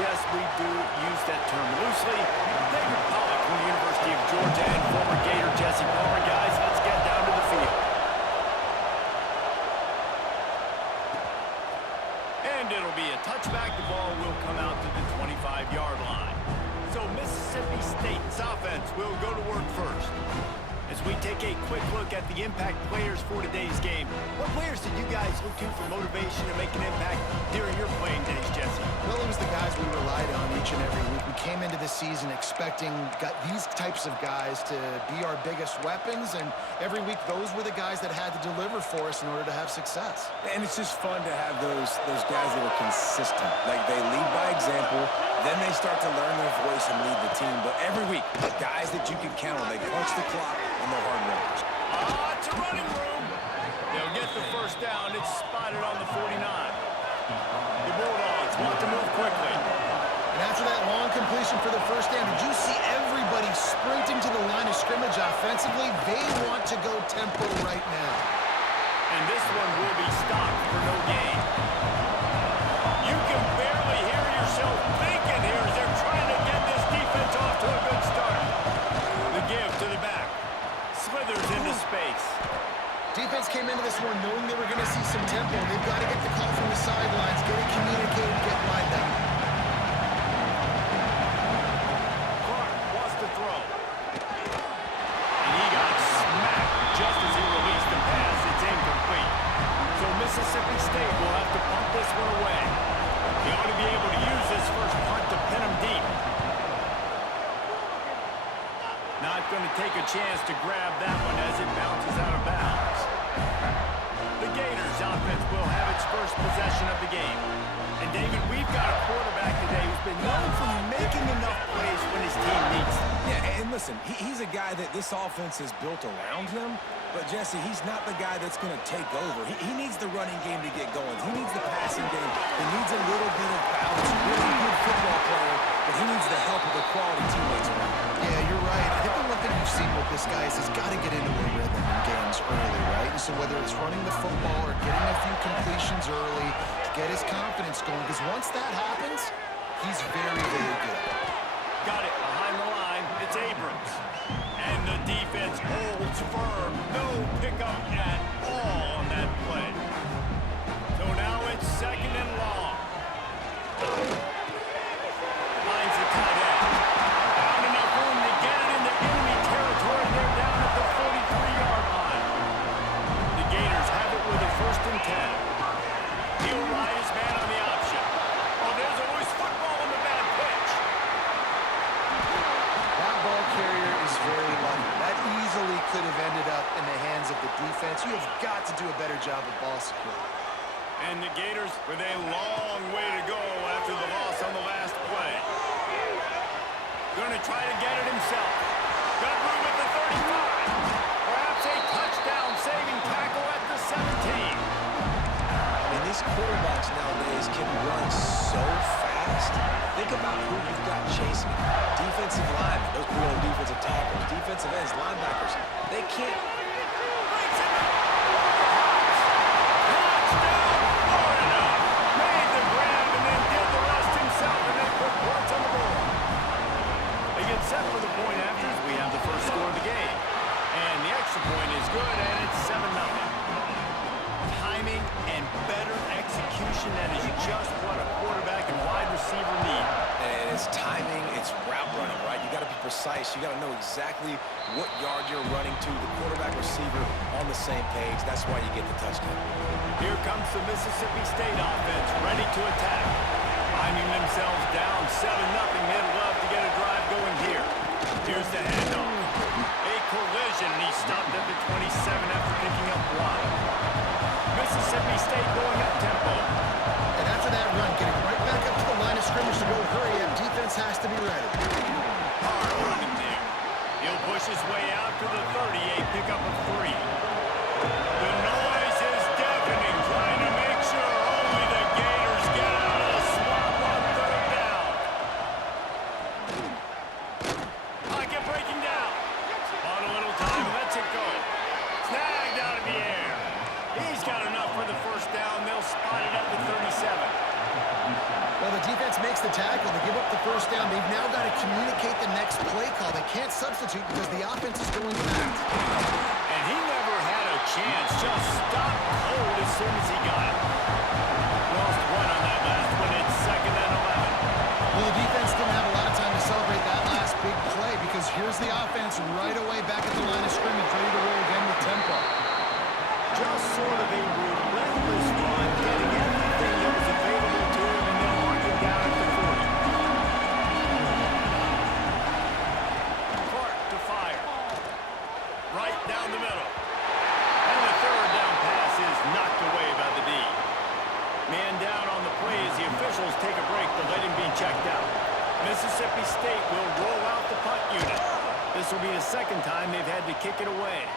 Yes, we do use that term loosely. David Pollock from the University of Georgia and former Gator Jesse Palmer. Guys, let's get down to the field. And it'll be a touchback. The ball will come out to the 25-yard line. So Mississippi State's offense will go to work first. As we take a quick look at the impact players for today's game, what players did you guys look to for motivation to make an impact during your playing days, Jesse? Well, it was the guys we relied on each and every week. We came into this season expecting these types of guys to be our biggest weapons, and every week those were the guys that had to deliver for us in order to have success. And it's just fun to have those guys that are consistent. Like, they lead by example, then they start to learn their voice and lead the team. But every week, guys that you can count on, they punch the clock, and they're hard workers. It's a running room. They'll get the first down. It's spotted on the 49. The Bulldogs want to move quickly. And after that long completion for the first down, did you see everybody sprinting to the line of scrimmage offensively? They want to go tempo right now. And this one will be stopped for no gain. You can barely hear yourself thinking here as they're trying to get this defense off to a good start. The give to the back. Slithers into space. Defense came into this one knowing they were going to see some tempo. They've got to get the call from the sidelines, get it communicated, get lined up. Clark wants to throw. And he got smacked just as he released the pass. It's incomplete. So Mississippi State will have to punt this one away. He ought to be able to use this first punt to pin him deep. Not going to take a chance to grab that one as it bounces out of bounds. The Gators offense will have its first possession of the game. And David, we've got a quarterback today who's been known for making enough plays when his team needs them. Yeah, and listen, he's a guy that this offense is built around him. But, Jesse, he's not the guy that's going to take over. He needs the running game to get going. He needs the passing game. He needs a little bit of balance. Really good football player, but he needs the help of the quality teammates around him. Yeah, you're right. I think the one thing we've seen with this guy is he's got to get into a rhythm in games early, right? And so whether it's running the football or getting a few completions early to get his confidence going, because once that happens, he's very, very good. Got it behind the line. It's Abrams. And the defense holds firm. No pickup at all on that play. So now it's second and long. Finds the tight end. Found enough room to get it into enemy territory. They're down at the 43-yard line. The Gators have it with a 1st and 10. He'll ride his man on the option. Oh, there's a loose football on the bad pitch. That ball carrier is very lucky. That easily could have ended up in the hands of the defense. You have got to do a better job of ball security. And the Gators with a long way to go after the loss on the last play. Going to try to get it himself. Got room at the 35. Perhaps a touchdown-saving tackle at the 17. I mean, these quarterbacks nowadays can run so fast. Think about who you've got chasing. Defensive linemen, those real defensive tackles, defensive ends, linebackers. They can't. Touchdown, Florida! Made the grab and then did the rest himself and then put points on the board. They get set for the point after as we have the first score of the game. And the extra point is good, and it's 7-0. Timing and better execution, that is just what a quarterback and wide receiver need. And it's timing, it's route running, right? You got to be precise. You got to know exactly what yard you're running to. The quarterback, receiver on the same page. That's why you get the touchdown. Here comes the Mississippi State offense, ready to attack. Finding themselves down 7-0, they'd love to get a drive going here. Here's the handoff. A collision, and he stopped at the 27 after picking up 1. Mississippi State going up tempo. And after that run, getting right back up to the line of scrimmage to go hurry up, defense has to be ready. Hard running there. He'll push his way out to the 38, pick up a 3. The noise is deafening, trying to make sure only the Gators get out of the swamp on 3rd down. Pocket breaking down. On a little time, lets it go. Snagged out of the air. He's got enough for the 1st down. They'll spot it at the 37. Well, the defense may makes the tackle. They give up the first down. They've now got to communicate the next play call. They can't substitute because the offense is going back. And he never had a chance. Just stopped cold as soon as he got it. Lost one on that last one. It's 2nd and 11. Well, the defense didn't have a lot of time to celebrate that last big play because here's the offense right away back at the line of scrimmage, ready to roll again with tempo. Just sort of a relentless run, getting everything that was available to him and then marking down at the 40. Clark to fire. Right down the middle. And the 3rd down pass is knocked away by the D. Man down on the play as the officials take a break to let him be checked out. Mississippi State will roll out the punt unit. This will be the 2nd time they've had to kick it away.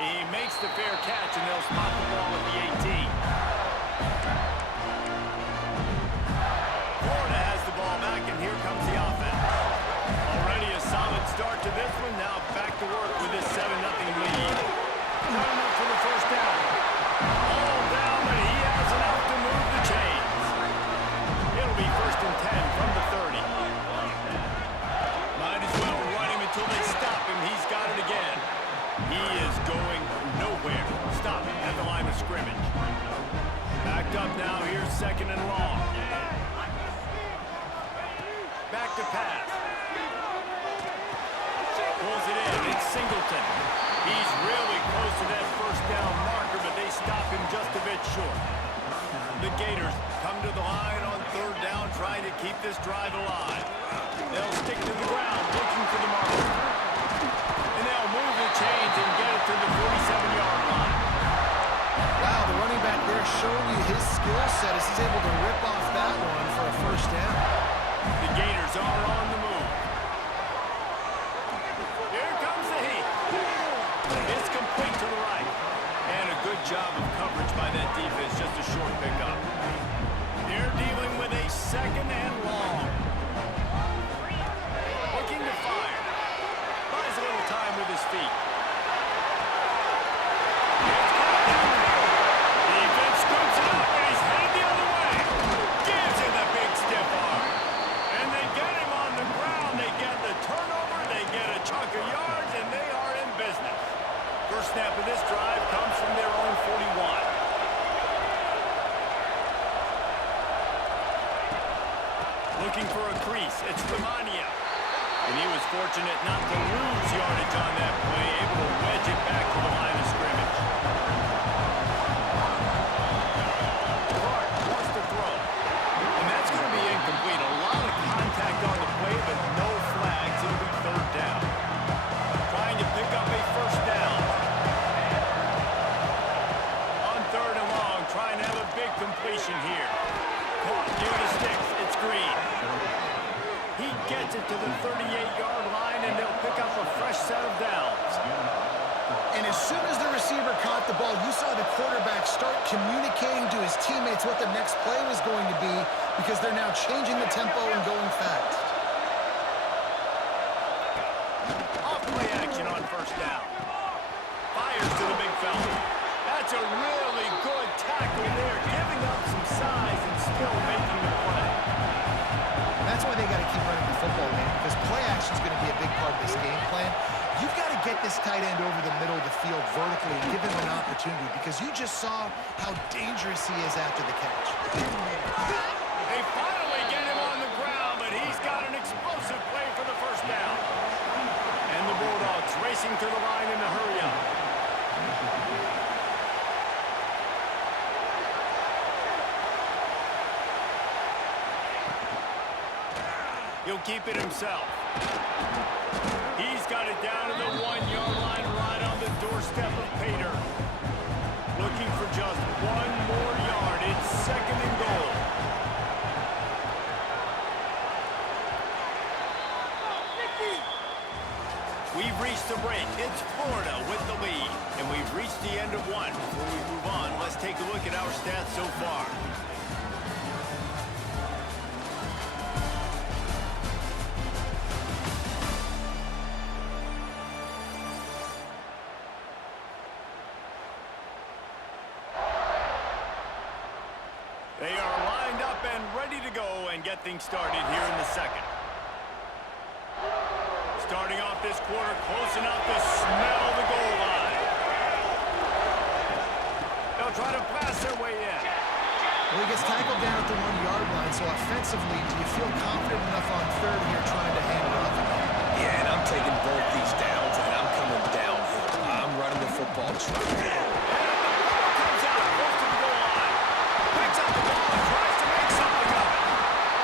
He makes the fair catch, and they'll spot the ball at the 18. Florida has the ball back, and here comes the offense. Already a solid start to this one. Now back to work with this 7-0 lead. Not enough for the first down. All down, but he has enough to move the chains. It'll be 1st and 10 from the 30. Might as well run him until they stop him. He's got it again. He is going nowhere. Stop at the line of scrimmage. Backed up now. Here's 2nd and long. Back to pass. Pulls it in. It's Singleton. He's really close to that first down marker, but they stop him just a bit short. The Gators come to the line on 3rd down, trying to keep this drive alive. They'll stick to the ground, looking for the marker. And they'll move the chains and get it to the 47-yard line. Wow, the running back there showing you his skill set as he's able to rip off that one for a first down. The Gators are on the move. Here comes the heat. It's complete to the right. And a good job of coverage by that defense, just a short pickup. They're dealing with a 2nd and long. Looking to fire. Buys a little time with his feet. Defense scoops it up, and he's headed the other way. Gives him the big stiff arm. And they get him on the ground. They get the turnover. They get a chunk of yards, and they are in business. First snap of this drive comes from their own 41. Looking for a crease. It's Romania. And he was fortunate not to lose yardage on that play, able to wedge it back to the line of scrimmage. Clark wants to throw. And that's going to be incomplete. A lot of contact on the play, but no flags. It'll be 3rd down. Trying to pick up a first down. On 3rd and long, trying to have a big completion here. Caught near the sticks. It's Green. He gets it to the 38-yard line, and they'll pick up a fresh set of downs. And as soon as the receiver caught the ball, you saw the quarterback start communicating to his teammates what the next play was going to be because they're now changing the tempo and going fast. Off play action on first down. Fires to the big fella. That's a really good tackle there, giving up some size and still making the play. That's why they got to keep running the football, man, because play action is going to be a big part of this game plan. You've got to get this tight end over the middle of the field vertically and give him an opportunity because you just saw how dangerous he is after the catch. They finally get him on the ground, but he's got an explosive play for the first down. And the Bulldogs racing to the line in a hurry up. He'll keep it himself. He's got it down to the 1-yard line right on the doorstep of Pater. Looking for just one more yard. It's 2nd and goal. We've reached the break. It's Florida with the lead. And we've reached the end of one. Before we move on, let's take a look at our stats so far. They are lined up and ready to go, and and get things started here in the second. Starting off this quarter, close enough to smell the goal line. They'll try to blast their way in. Well, he gets tackled down at the 1-yard line, so offensively, do you feel confident enough on third here trying to hand it off again? Yeah, and I'm taking both these downs, and I'm coming downhill. I'm running the football try. Comes out close to the goal line. Picks up the ball and tries to make something of it.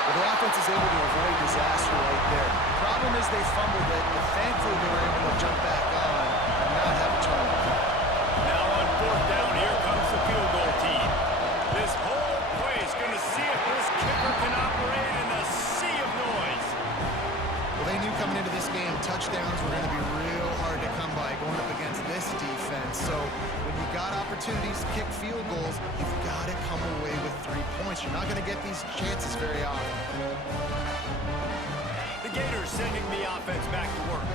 Well, the offense is able to avoid disaster right there. Problem is they fumbled it, but thankfully they were able to jump back on and not have a turnover. Now on fourth down, here comes the field goal team. This whole play is going to see if this kicker can operate in a sea of noise. Well, they knew coming into this game, touchdowns were going to be real hard to come by going up against this defense. So when you got opportunities to kick field goals, you've got to come away with 3 points. You're not going to get these chances very often. The Gators sending the offense back to work.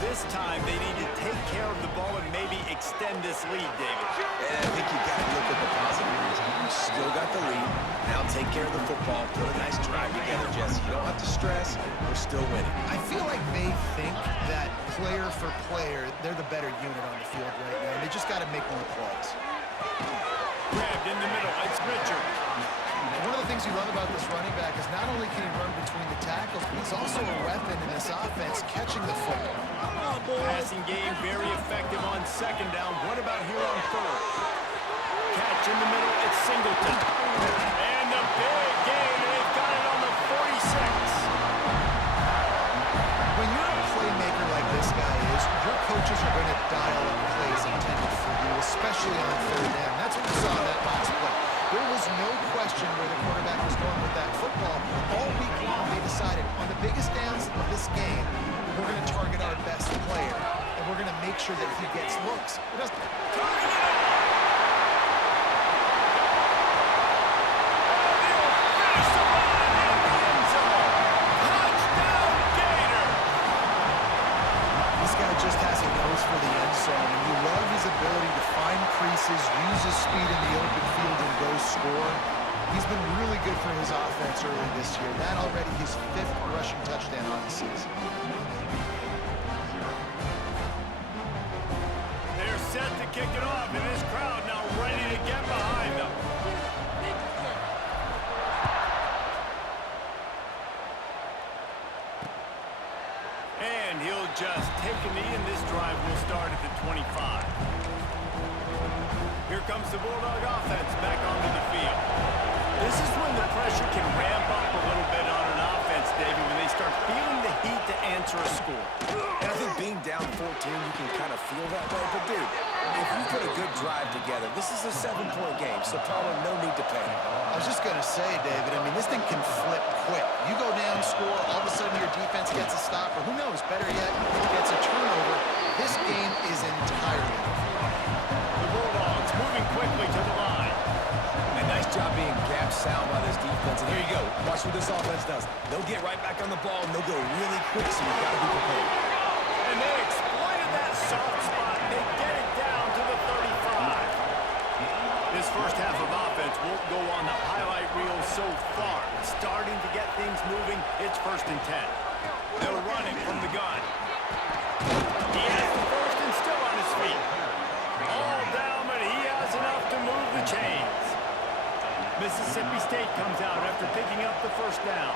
This time, they need to take care of the ball and maybe extend this lead, David. And I think you got to look at the positive reason. You still got the lead. Now take care of the football. Put a nice drive together, Jesse. You don't have to stress. We're still winning. I feel like they think that player for player, they're the better unit on the field right now. They just got to make more plays. Grabbed in the middle. It's Richard. One of the things you love about this running back is not only can he run between the tackles, but he's also a weapon in this offense catching the football. Passing game very effective on second down. What about here on third? Catch in the middle. It's Singleton. And the big gain, and they've got it on the 46. When you're a playmaker like this guy is, your coaches are going to dial up plays intended for you, especially on third down. That's what we saw in that last play. There was no question where the quarterback was going with that football. All week long, they decided on the biggest downs of this game, we're going to target our best player, and we're going to make sure that he gets looks. This guy just has a nose for the end zone, and you love his ability to find creases, use his speed in the open field, and go score. He's been really good for his offense early this year. That already his 5th rushing touchdown on the season. They're set to kick it off, and this crowd now ready to get behind them. And he'll just take a knee, and this drive will start at the 25. Here comes the Bulldog offense back onto the field. This is when the pressure can ramp up a little bit on an offense, David, when they start feeling the heat to answer a score. And I think being down 14, you can kind of feel that way. But, dude, if you put a good drive together, this is a 7-point game, so probably no need to panic. I was just going to say, David, I mean, this thing can flip quick. You go down, score, all of a sudden your defense gets a stop, or who knows, better yet, gets a turnover. This game is entirely different. The Bulldogs moving quickly to the line. And nice job being gap sound by this defense. And here you go. Watch what this offense does. They'll get right back on the ball, and they'll go really quick, so you've got to be prepared. And they exploited that soft spot. They get it down to the 35. This first half of offense won't go on the highlight reel so far. Starting to get things moving. It's 1st and 10. They'll run it from the gun. He has the first and still on his feet. All down, but he has enough to move the chains. Mississippi State comes out after picking up the first down.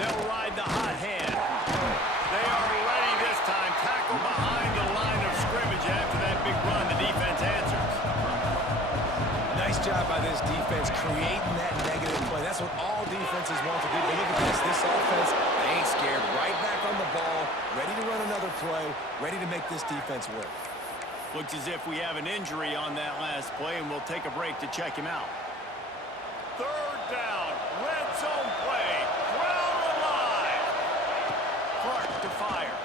They'll ride the hot hand. They are ready this time. Tackle behind the line of scrimmage after that big run. The defense answers. Nice job by this defense creating that negative play. That's what all defenses want to do. But look at this. This offense, they ain't scared. Right back on the ball, ready to run another play, ready to make this defense work. Looks as if we have an injury on that last play, and we'll take a break to check him out. Third down, red zone play, crowd alive. Clark to fire.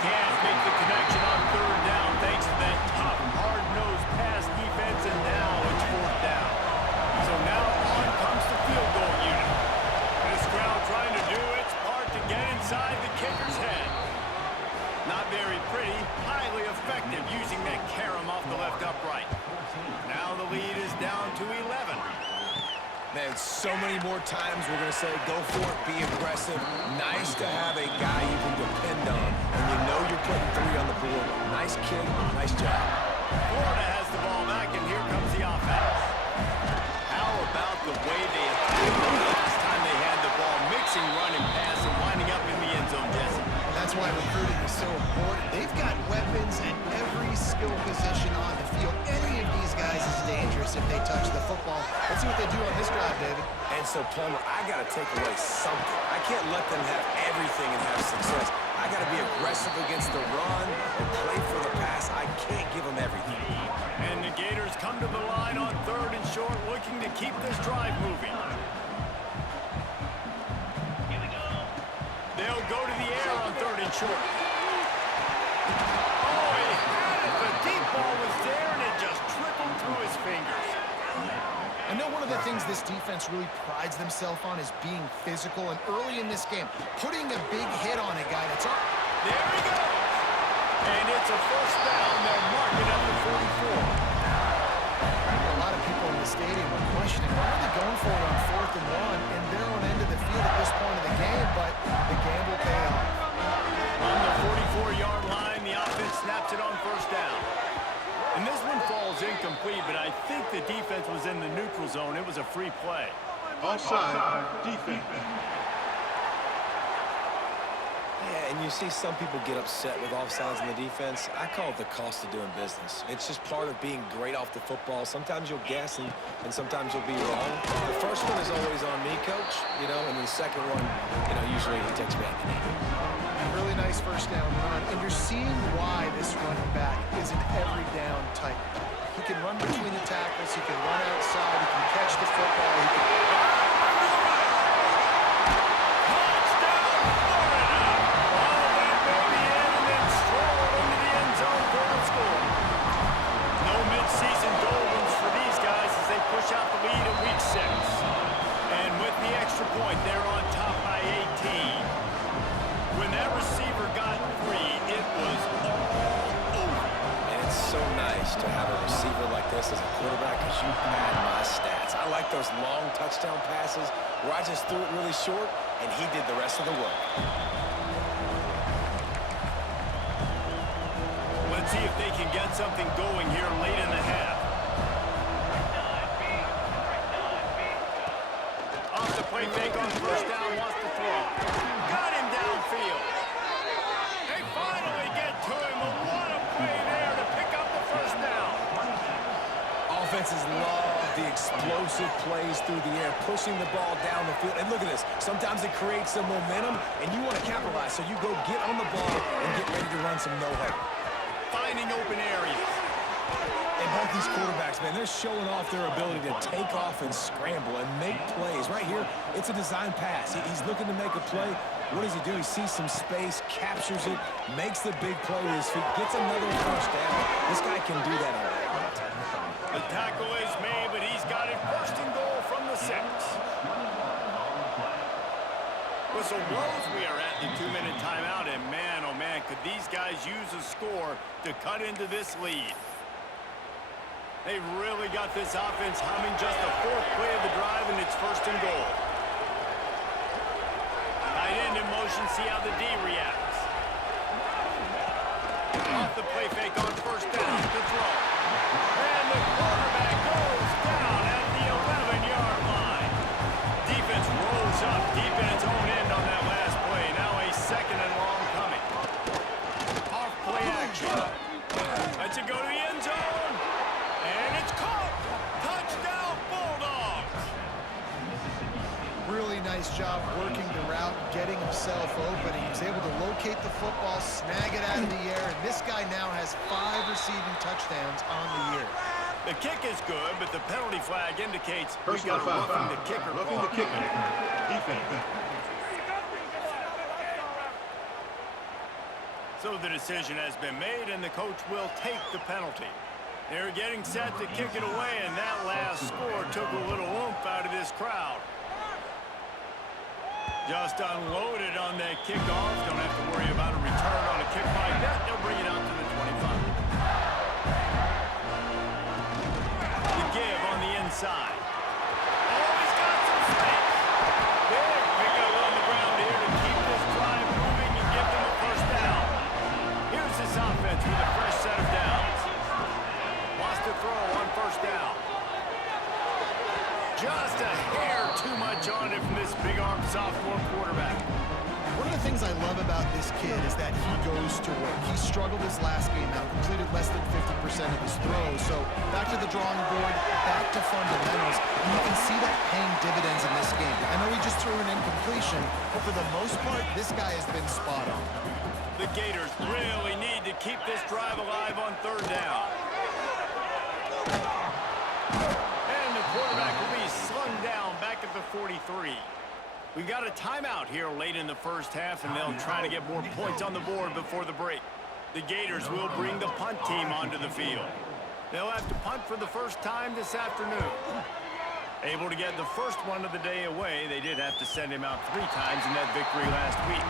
Can't make the connection on third down thanks to that tough, hard-nosed pass defense, and now it's 4th down. So now on comes the field goal unit. This crowd trying to do its part to get inside the kicker's head. Not very pretty, highly effective using that carom off the left upright. Now the lead is down to 11. Man, so many more times we're going to say go for it, be aggressive. Nice to have a guy you can depend on, and you know you're putting 3 on the board. Nice kick, nice job. Florida has the ball back, and here comes the offense. How about the way they attacked the last time they had the ball, mixing run and pass and winding up in the end zone, Jesse? That's why recruiting is so important. They've got weapons at every skill position on the field. Any of these guys is dangerous if they touch the football. Let's see what they do on this drive, David. And so, Plummer, I got to take away something. I can't let them have everything and have success. I got to be aggressive against the run and play for the pass. I can't give them everything. And the Gators come to the line on 3rd and short, looking to keep this drive moving. They'll go to the air on 3rd and short. Oh, he had it. The deep ball was there, and it just trickled through his fingers. I know one of the things this defense really prides themselves on is being physical, and early in this game, putting a big hit on a guy that's up. There he goes. And it's a first down. They'll mark it at the 44. A lot of people in the stadium are questioning why are they going for it on 4th and 1 in their own end of the field at this point of the game, but the game will pay off. On the 44-yard line, the offense snaps it on first down. And this one falls incomplete, but I think the defense was in the neutral zone. It was a free play. Offside, defense. Yeah, and you see some people get upset with offsides in the defense. I call it the cost of doing business. It's just part of being great off the football. Sometimes you'll guess, and sometimes you'll be wrong. The first one is always on me, Coach, and the second one, usually he takes me out the knee. Really nice first down run, and you're seeing why this running back is an every down type. He can run between the tackles, he can run outside, he can catch the football, he can... Touchdown, Florida! All that baby in and then stroll into the end zone for the score. No mid-season doldrums for these guys as they push out the lead in week 6. And with the extra point, they're on top by 18. When that receiver got free, it was all over. And it's so nice to have a receiver like this as a quarterback because you pad my stats. I like those long touchdown passes where I just threw it really short and he did the rest of the work. Let's see if they can get something going here late in the half. Off the play fake on first down, wants to throw. Got him downfield. They finally get to him, but what a play there to pick up the first down. Offenses love the explosive plays through the air, pushing the ball down the field. And look at this. Sometimes it creates some momentum, and you want to capitalize. So you go get on the ball and get ready to run some no-huddle. Finding open areas. And both these quarterbacks, man, they're showing off their ability to take off and scramble and make plays. Right here, it's a design pass. He's looking to make a play. What does he do? He sees some space, captures it, makes the big play with his feet, gets another first down. This guy can do that all right. The tackle is made, but he's got it first and goal from the 6. Whistle blows. We are at the 2-minute timeout, and man, oh man, could these guys use a score to cut into this lead. They've really got this offense humming. Just the 4th play of the drive, and it's first and goal. Tight end in motion, see how the D reacts. Off the play fake on first down to throw. And the quarterback goes down at the 11-yard line. Defense rolls up deep in its own end on that last play. Now a 2nd and long coming. Off play action. Lets it go to the end zone. And it's caught. Touchdown, Bulldogs. Really nice job working the route, getting himself open. He was able to locate the football, snag it out of the air, and this guy now has 5 receiving touchdowns on the year. The kick is good, but the penalty flag indicates we Personal got a foul. roughing the kicker Roughing call. the kicker. Defense. So the decision has been made, and the coach will take the penalty. They're getting set to kick it away, and that last score took a little oomph out of this crowd. Just unloaded on that kickoff. Don't have to worry about a return on a kick like that. They'll bring it out to the 25. The give on the inside. Oh, he's got much on it from this big-arm sophomore quarterback. One of the things I love about this kid is that he goes to work. He struggled his last game out, completed less than 50% of his throws. So back to the drawing board, back to fundamentals. And you can see that paying dividends in this game. I know he just threw an incompletion, but for the most part, this guy has been spot on. The Gators really need to keep this drive alive on third down. And the quarterback will be slung down back at the 43. We've got a timeout here late in the first half, and they'll try to get more points on the board before the break. The Gators will bring the punt team onto the field. They'll have to punt for the first time this afternoon. Able to get the first one of the day away, they did have to send him out 3 times in that victory last week.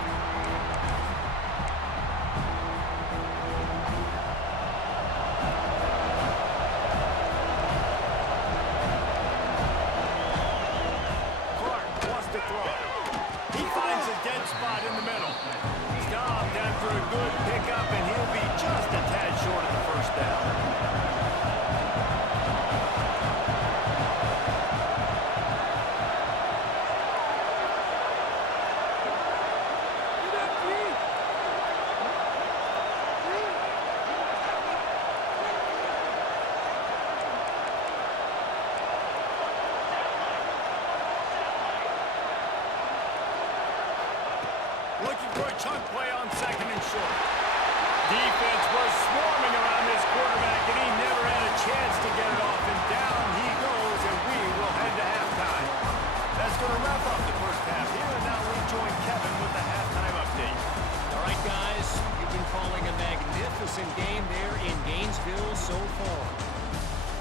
Spot in the middle. Stopped after a good pickup, and he'll be just a tad short of the first down. Looking for a chunk play on second and short. Defense was swarming around this quarterback, and he never had a chance to get it off. And down he goes, and we will head to halftime. That's going to wrap up the first half here, and now we join Kevin with the halftime update. All right, guys, you've been calling a magnificent game there in Gainesville so far.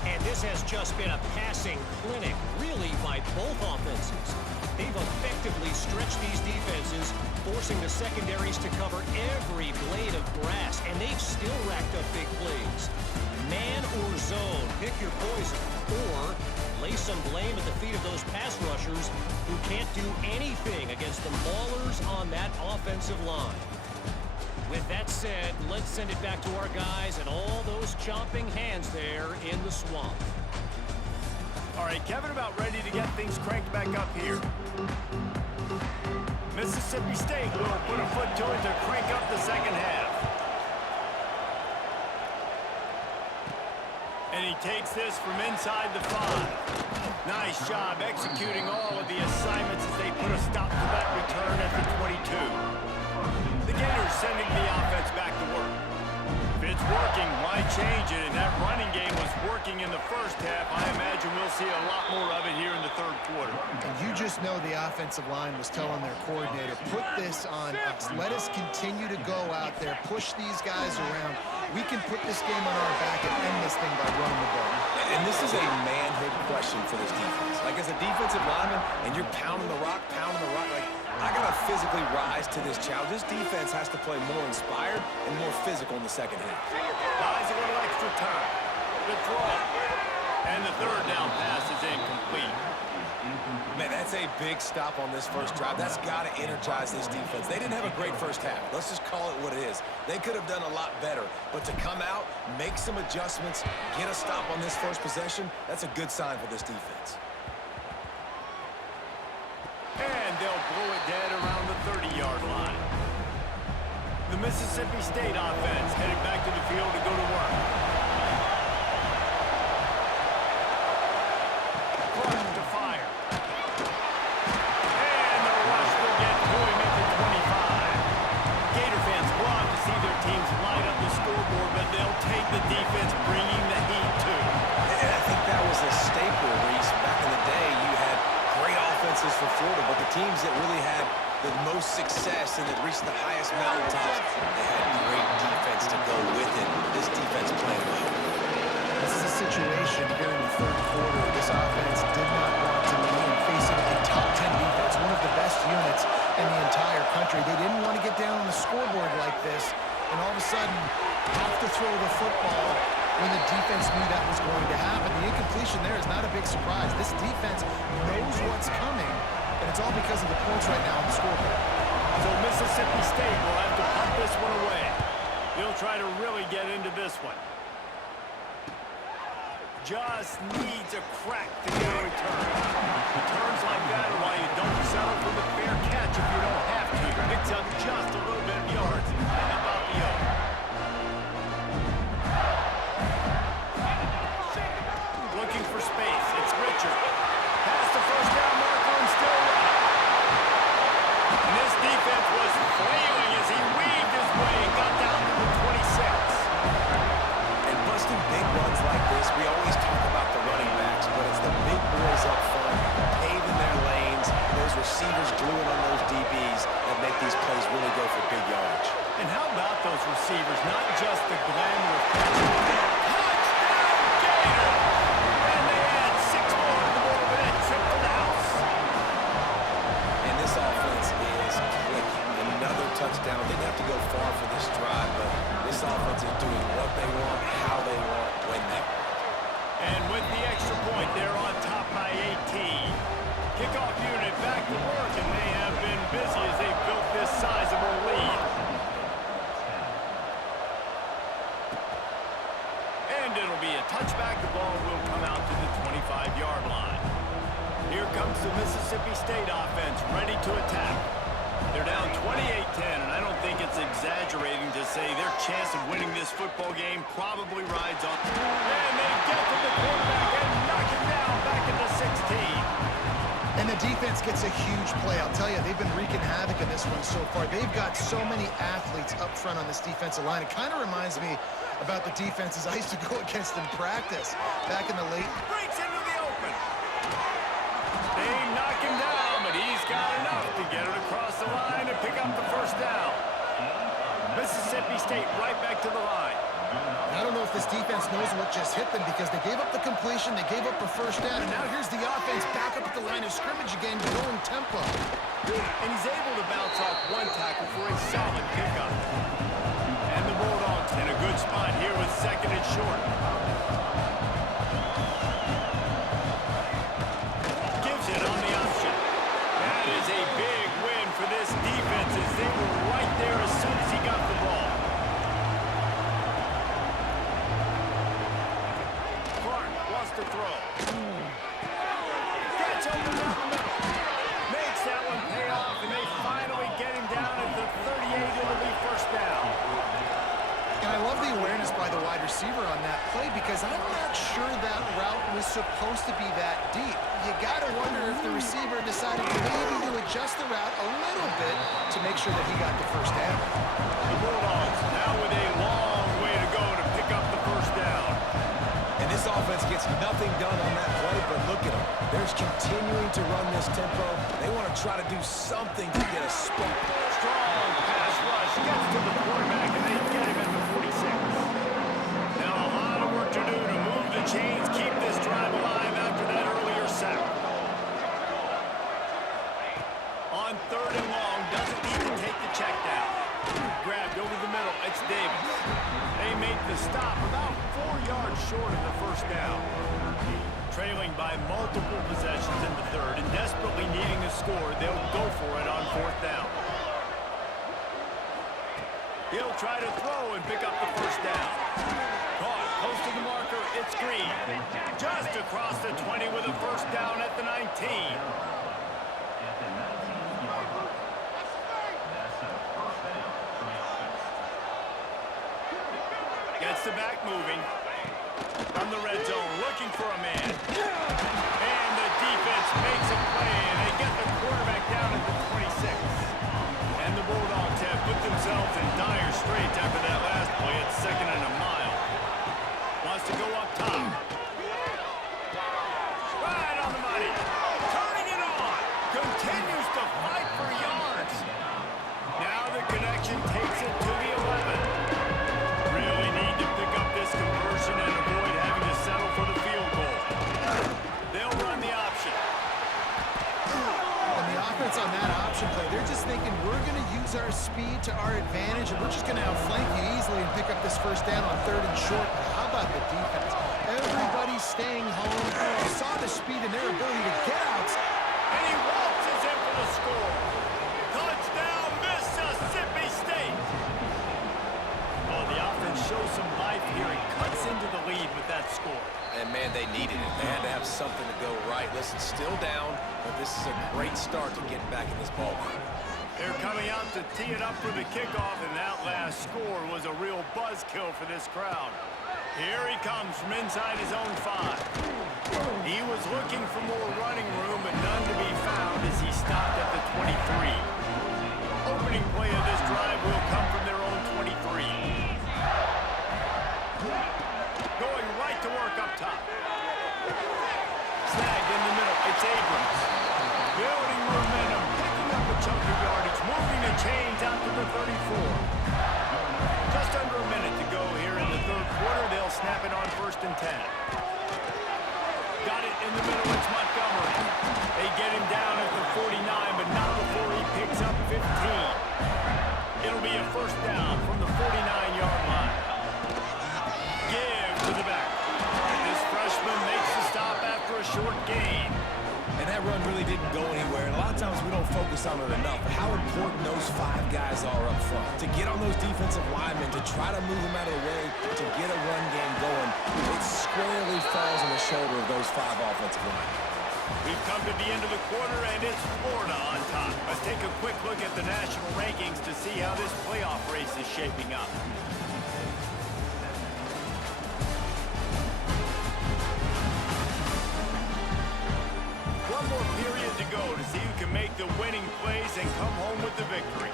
And this has just been a passing clinic, really, by both offenses. They've effectively stretched these defenses, forcing the secondaries to cover every blade of grass, and they've still racked up big plays. Man or zone, pick your poison, or lay some blame at the feet of those pass rushers who can't do anything against the maulers on that offensive line. With that said, let's send it back to our guys and all those chomping hands there in the swamp. All right, Kevin, about ready to get things cranked back up here. Mississippi State will put a foot to it to crank up the second half. And he takes this from inside the 5. Nice job executing all of the assignments as they put a stop to that return at the 22. The Gators sending the offense back to work. If it's working, why change it? And that running game was working in the first half. I imagine we'll see a lot more of it here in the third quarter. And you just know the offensive line was telling their coordinator, put this on us. Let us continue to go out there, push these guys around. We can put this game on our back and end this thing by running the ball. And this is a manhood question for this defense. Like, as a defensive lineman, and you're pounding the rock, like, I got to physically rise to this challenge. This defense has to play more inspired and more physical in the second half. Buys a little extra time. Good throw. And the third down pass is incomplete. Man, that's a big stop on this first drive. That's got to energize this defense. They didn't have a great first half. Let's just call it what it is. They could have done a lot better. But to come out, make some adjustments, get a stop on this first possession, that's a good sign for this defense. And they'll blow it dead around the 30-yard line. The Mississippi State offense headed back to the field to go to work. Clark to fire. And the rush will get to him at the 25. Gator fans love to see their teams light up the scoreboard, but they'll take the defense bringing the heat too. And I think that was a staple, Reese. Back in the day, you had great offenses for Florida, but the teams that really had the most success and that reached the highest mountaintops, they had great defense to go with it. This defense played well. This is a situation here in the third quarter. This offense did not want to be in facing a top 10 defense, one of the best units in the entire country. They didn't want to get down on the scoreboard like this, and all of a sudden have to throw the football when the defense knew that was going to happen. The incompletion there is not a big surprise. This defense knows what's coming, and it's all because of the points right now on the scoreboard. So Mississippi State will have to punt this one away. They'll try to really get into this one. Just needs a crack to get a return. Returns like that are why you picks up just a little bit of yards. And how about the O? Looking for space. It's Richard. Past the first down marker and still running. And this defense was flailing as he weaved his way and got down to the 26. And busting big runs like this, we always talk about the running backs, but it's the big boys up front, paving their lanes, those receivers gluing on those DBs that make these plays really go for big yardage. And how about those receivers? Not just the glamour of catching the ball. Touchdown, Gator! And they add 6 more to the board with that trip to the house. And this offense is clicking. Another touchdown. Didn't have to go far for this drive, but this offense is doing what they want, how they want, when they want. And with the extra point, they're on top by 18. Kickoff unit back to work, and they have been busy as they've built this sizable lead. And it'll be a touchback. The ball will come out to the 25-yard line. Here comes the Mississippi State offense, ready to attack. They're down 28-10, and I don't think it's exaggerating to say their chance of winning this football game probably rides on. And they get to the quarterback and knock him down back at the 16. And the defense gets a huge play. I'll tell you, they've been wreaking havoc in this one so far. They've got so many athletes up front on this defensive line. It kind of reminds me about the defenses I used to go against in practice back in the late. Breaks into the open. They knock him down, but he's got enough to get it across the line and pick up the first down. Mississippi State right back to the line. I don't know if this defense knows what just hit them because they gave up the completion, they gave up the first down, and now here's the offense back up at the line of scrimmage again, going tempo. And he's able to bounce off one tackle for a solid pickup. And the Bulldogs in a good spot here with second and short. Gives it on the option. That is a big win for this defense as they were right there as soon as he got the ball. Clark wants to throw. Gets open down the middle. Makes that one pay off, and they finally get him down at the 38. It'll be first down. And I love the awareness by the wide receiver on that play because I'm not sure that route was supposed to be that deep. You got to wonder if the receiver decided maybe to adjust the route a little bit to make sure that he got the first down. The Bulldogs now with a long way to go to pick up the first down. And this offense gets nothing done on that play, but look at them. They're continuing to run this tempo. They want to try to do something to get a spot. Strong pass rush gets to the quarterback, and they get him at the 46. Now a lot of work to do to move the chains, keep this drive alive after that earlier sack. On third and long, doesn't need to take the check down. Grabbed over the middle, it's Davis. They make the stop about 4 yards short of the first down. Trailing by multiple possessions in the third and desperately needing a score, they'll go for it on fourth down. He'll try to throw and pick up the first down. Caught close to the marker, it's Green. Just across the 20 with a first down at the 19. Gets the back moving. From the red zone, looking for a man. And the defense makes a play, and they get the quarterback down at the 26. And the Bulldogs have put themselves in dire straits after that last play at second and a mile. Wants to go up top. Right on the money. Turning it on. Continues to fight for yards. Now the connection takes it to the 11. Really need to pick up this conversion and avoid having to settle for the field goal. They'll run the option. And the offense on that option play, they're just thinking we're going to use our speed to our advantage and we're just going to outflank you easily and pick up this first down on third and short. But how about the defense? Everybody's staying home. You saw the speed and their ability to get out. And he waltzes in for the score. Touchdown, Mississippi State. Oh, the offense shows some life here and cuts into the lead with that score. And, man, they needed it. They had to have something to go right. Listen, still down, but this is a great start to getting back in this ball game. They're coming out to tee it up for the kickoff, and that last score was a real buzzkill for this crowd. Here he comes from inside his own 5. He was looking for more running room, but none to be found as he stopped at the 23. Opening play of this drive will come from their own 23. Going right to work up top. Snagged in the middle. It's Abrams. Building momentum, picking up a chunk of yardage, moving the chains out to the 34. Just under a minute to go here in the third quarter. They'll snap it on 1st and 10. Got it in the middle. It's Montgomery. They get him down at the 49, but not before he picks up 15. It'll be a first down from the 49-yard line. Give to the back. This freshman makes the stop after a short gain. And that run really didn't go anywhere. And a lot of times we don't focus on it enough. But how important those 5 guys are up front. To get on those defensive linemen, to try to move them out of the way, to get a run game going, it squarely falls on the shoulder of those 5 offensive linemen. We've come to the end of the quarter, and it's Florida on top. Let's take a quick look at the national rankings to see how this playoff race is shaping up. One more period to go to see who can make the winning plays and come home with the victory.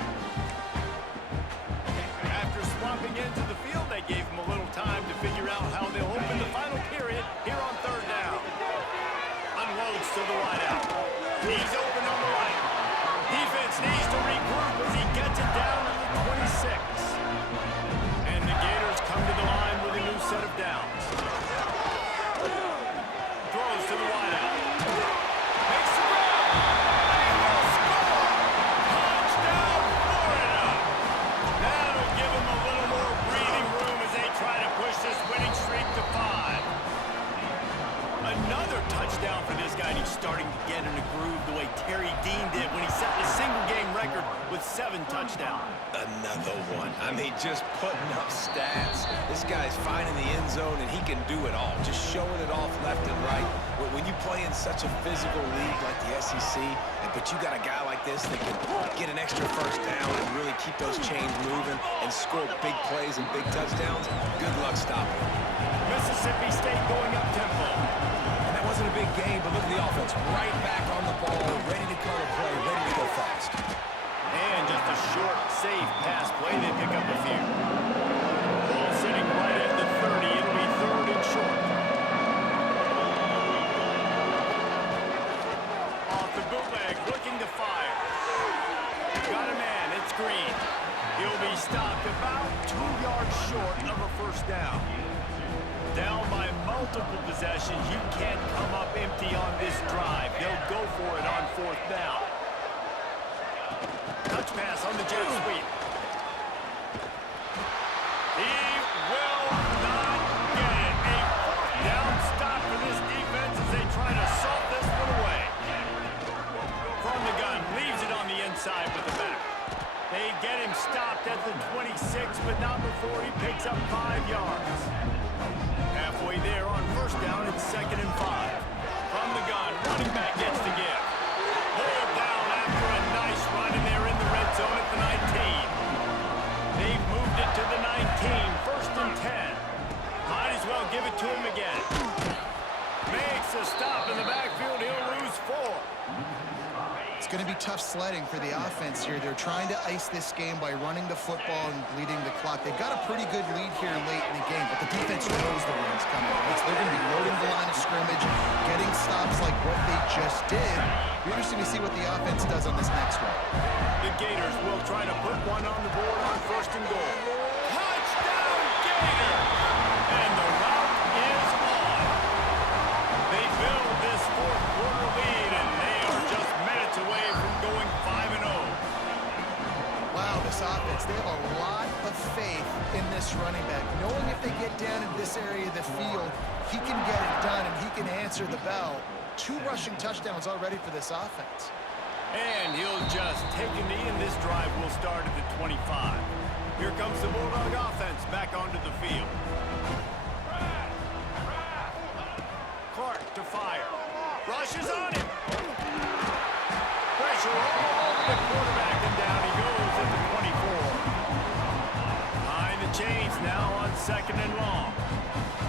After swapping into the field, they gave him a little time to figure out how they'll open the final period here on 3rd down. Unloads to the wideout. He's open on the right. Defense needs to regroup as he gets it down to the 26. And the Gators come to the line with a new set of downs. Throws to the wideout. Makes the grab. And he will score. Touchdown, Florida. That'll give him a little more breathing room as they try to push this winning streak to 5. Another touchdown for this guy, and he's starting to get in a groove the way Terry Dean did when he set the single-game record with 7 touchdowns. Another one. I mean, just putting up stats. This guy's finding the end zone, and he can do it all. Just showing it off left and right. When you play in such a physical league like the SEC, but you got a guy like this that can get an extra first down and really keep those chains moving and score big plays and big touchdowns, good luck stopping him. Mississippi State going up tempo. And that wasn't a big game, but look at the offense. Right back on the ball, ready to call a play, ready to go fast. And just a short, safe pass play. They pick up a few. Ball sitting right at the 30. It'll be 3rd and short. Off the bootleg, looking to fire. Got a man. It's Green. He'll be stopped about 2 yards short of a first down. Down by multiple possessions, you can't come up empty on this drive. They'll go for it on 4th down. Touch pass on the jet sweep. He will not get it. A 4th down stop for this defense as they try to salt this one away. From the gun, leaves it on the inside with the back. They get him stopped at the 26, but not before he picks up 5 yards. Halfway there on 1st down, it's 2nd and 5. From the gun, running back gets the give. Pulled down after a nice run, and they're in the red zone at the 19. They've moved it to the 19, 1st and 10. Might as well give it to him again. Makes a stop in the backfield. He'll lose 4. It's going to be tough sledding for the offense here. They're trying to ice this game by running the football and bleeding the clock. They've got a pretty good lead here late in the game, but the defense knows the run's coming. They're going to be loading the line of scrimmage, getting stops like what they just did. Be interesting to see what the offense does on this next one. The Gators will try to put one on the board on 1st and goal. Touchdown, Gators! And the route is on. They build this 4th quarter lead, and they are just minutes away from going 5-0. Wow, this offense, they have a lot of faith in this running back. Knowing if they get down in this area of the field, he can get it done and he can answer the bell. 2 rushing touchdowns already for this offense. And he'll just take a knee, and this drive will start at the 25. Here comes the Bulldog offense back onto the field. Clark to fire. Rushes on him. Pressure all over the quarterback and down second and long.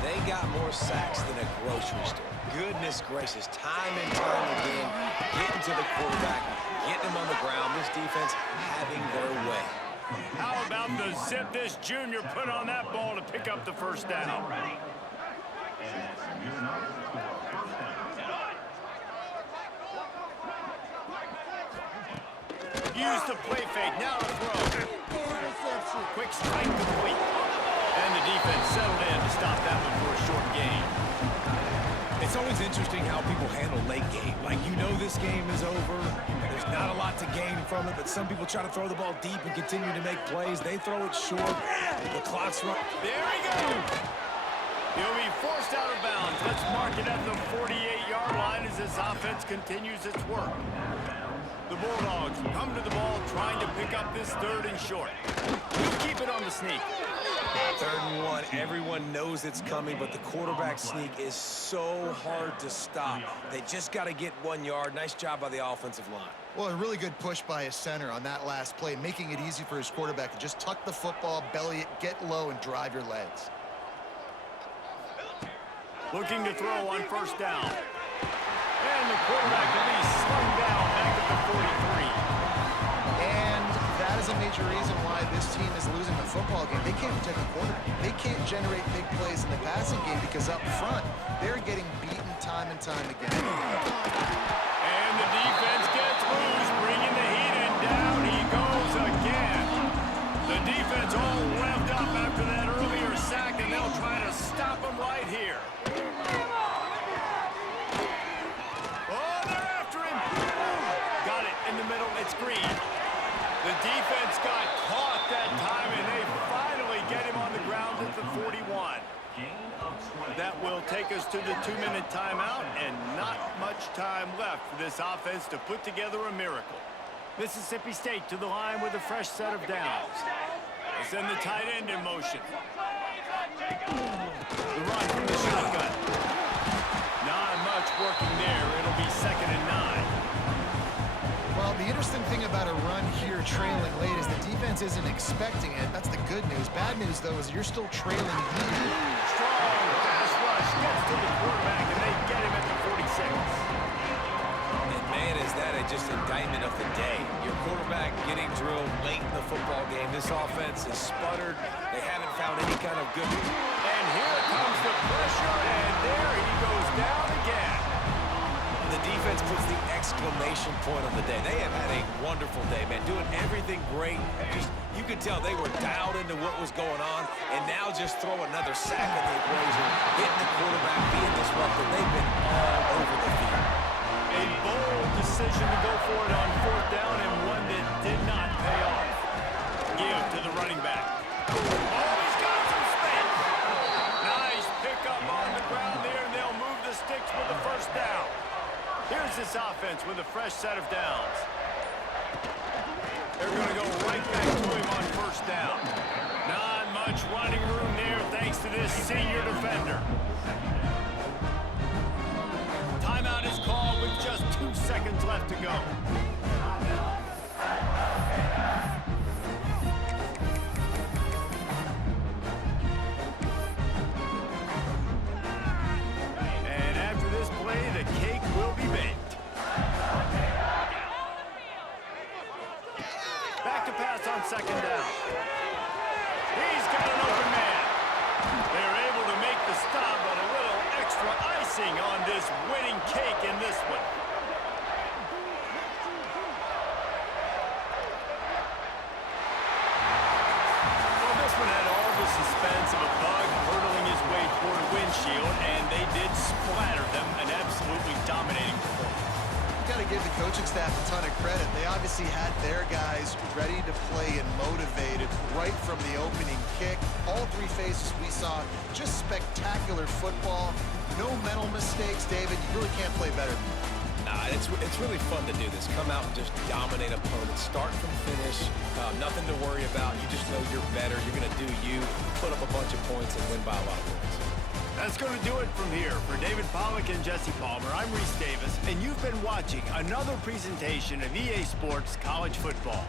They got more sacks than a grocery store. Goodness gracious, time and time again, getting to the quarterback, getting him on the ground. This defense having their way. How about the zip this junior put on that ball to pick up the first down? Use the play fake, now to throw. Quick strike complete. And the defense settled in to stop that one for a short gain. It's always interesting how people handle late game. Like, you know this game is over. There's not a lot to gain from it, but some people try to throw the ball deep and continue to make plays. They throw it short. The clock's run. There he goes. He'll be forced out of bounds. Let's mark it at the 48-yard line as this offense continues its work. The Bulldogs come to the ball trying to pick up this third and short. He'll keep it on the sneak. 3rd and 1. Everyone knows it's coming, but the quarterback sneak is so hard to stop. They just got to get 1 yard. Nice job by the offensive line. Well, a really good push by his center on that last play, making it easy for his quarterback to just tuck the football, belly it, get low, and drive your legs. Looking to throw on first down. And the quarterback will be slung down back at the 43. And that is a major reason why this team is losing the football game. They can't protect the quarterback. They can't generate big plays in the passing game because up front, they're getting beaten time and time again. And the defense gets loose, bringing the heat, and down he goes again. The defense all revved up after that earlier sack, and they'll try to stop him right here. Oh, they're after him. Got it in the middle. It's Green. The defense got caught that time, and they finally get him on the ground at the 41. That will take us to the 2-minute timeout, and not much time left for this offense to put together a miracle. Mississippi State to the line with a fresh set of downs. They send the tight end in motion. The run from the shotgun. Not much working there. It'll be 2nd and 9. Well, the interesting thing about a run here trailing late is the defense isn't expecting it. That's the good news. Bad news, though, is you're still trailing here. Strong pass rush gets to the quarterback, and they get him at the 46. And man, is that just indictment of the day. Your quarterback getting drilled late in the football game. This offense is sputtered. They haven't found any kind of good... And here comes the pressure, and there he goes down again. The defense puts the exclamation point on the day. They have had a wonderful day, man. Doing everything great. Just, you could tell they were dialed into what was going on, and now just throw another sack in the equation, hitting the quarterback, being disruptive. They've been all over the field. A bold decision to go for it on 4th down, and one that did not pay off. Give to the running back. Oh, he's got some space. Nice pickup on the ground there, and they'll move the sticks with the first down. Here's this offense with a fresh set of downs. They're going to go right back to him on first down. Not much running room there thanks to this senior defender. Timeout is called with just 2 seconds left to go. And after this play, the cake will be baked. Back to pass on 2nd down. He's got an open man. They're able to make the stop, but a little extra icing on this winning cake in this one. Well, this one had all the suspense of a bug hurtling his way toward a windshield, and they did splatter them, an absolutely dominating performance. You got to give the coaching staff a ton of credit. They obviously had their guys ready to play and motivated right from the opening kick. All 3 phases we saw, just spectacular football. No mental mistakes, David. You really can't play better than that. Nah, it's really fun to do this. Come out and just dominate opponents, start from finish. Nothing to worry about. You just know you're better. You're going to do you, put up a bunch of points, and win by a lot of points. That's going to do it from here. For David Pollack and Jesse Palmer, I'm Reese Davis, and you've been watching another presentation of EA Sports College Football.